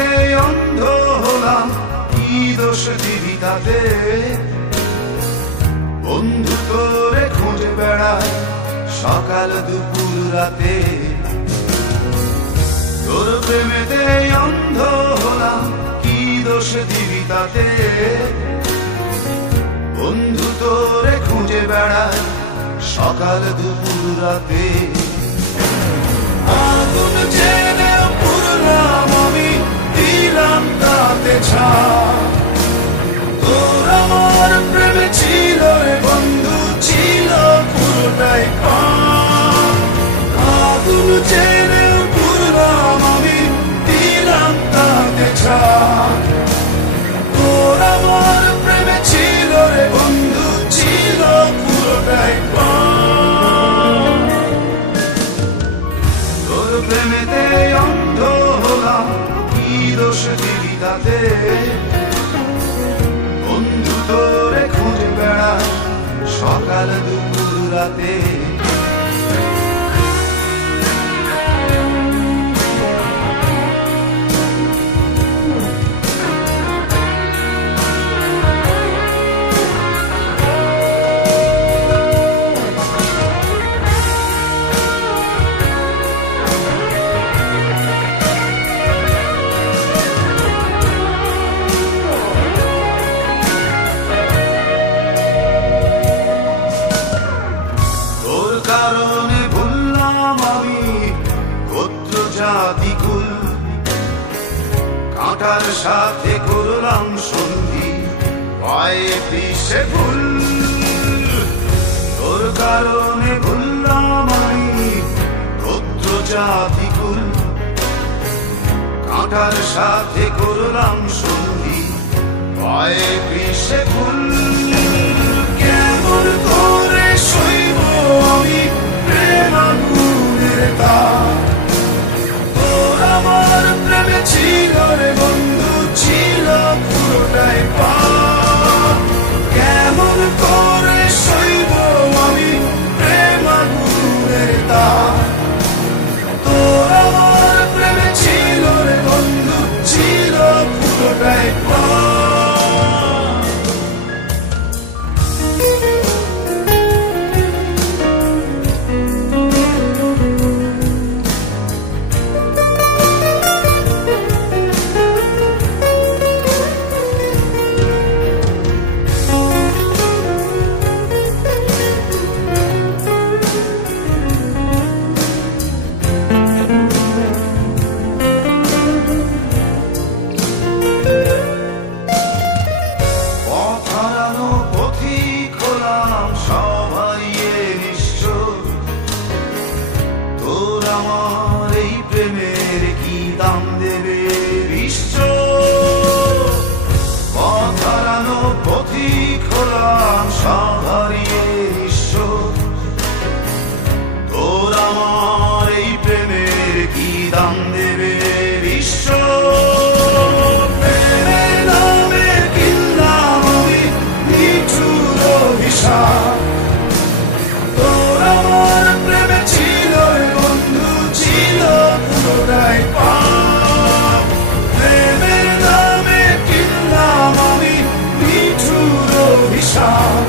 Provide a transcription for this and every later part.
প্রেমেতে অন্ধ হলাম, কি দোষ দিবি তাতে? বন্ধু তোরে খুঁজে বেড়ায় সকাল দুপুর রাতে। তোর প্রেমেতে অন্ধ হলাম, কি দোষ দিবি তাতে? বন্ধু তোরে খুঁজে বেড়ায় সকাল দুপুর রাতে। আগুন জেনে পুরলাম আমি, দিলাম তাতে ছাপ। তোর আমার প্রেমে ছিল রে বন্ধু, ছিল পুরোটাই পাপ। আগুন জেনে পুরলাম আমি, দিলাম তাতে ছাপ। তোর আমার প্রেমে ছিল রে বন্ধু, ছিল পুরোটাই পাপ। তোর প্রেমেতে অন্ধ হলাম, কি দোষ দিবি তাতে? বন্ধু তোরে খুঁজে বেড়ায় সকাল দুপুর রাতে। কারণে ভুললাম আমি গোত্র জাতি কুল, কাঁটার সাথে করলাম সন্ধি, পায়ে পিছে ভুল। তোর কারণে ভুললাম আমি গোত্র জাতি কুল, কাঁটার সাথে করলাম সন্ধি, পায়ে পিছে ভুল। কেমন করে সইব আমি প্রেম আগুনের তাপ? তোর আমার প্রেমে ছিল রে বন্ধু, ছিল পুরোটাই পাপ। কেমন করে সইব আমি প্রেম আগুনের তাপ? তোর আমার প্রেমে ছিল রে বন্ধু, ছিল পুরোটাই পাপ। আমার এই প্রেমের কি দাম দেবে বিশ্ব? পথ হারানো পথিক হলাম সব হারিয়ে নিঃস্ব। তোর আমার এই প্রেমের কি দাম দেবে বিশ্ব? প্রেমের নামে কিনলাম আমি নিঠুর অভিশাপ। তোর আমার প্রেমে ছিল পুরোটাই পাপ। প্রেমের নামে কিনলাম আমি নিঠুর অভিশাপ।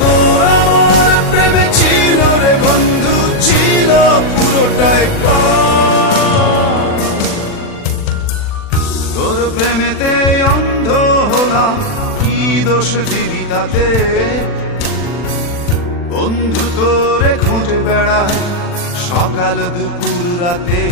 তোর আমার প্রেমে ছিল রে বন্ধু, ছিল পুরোটাই পাপ। তোর প্রেমেতে অন্ধ হলাম, কি দোষ দিবি তাতে? বন্ধু তোরে খুঁজে বেড়ায় সকাল দুপুর রাতে।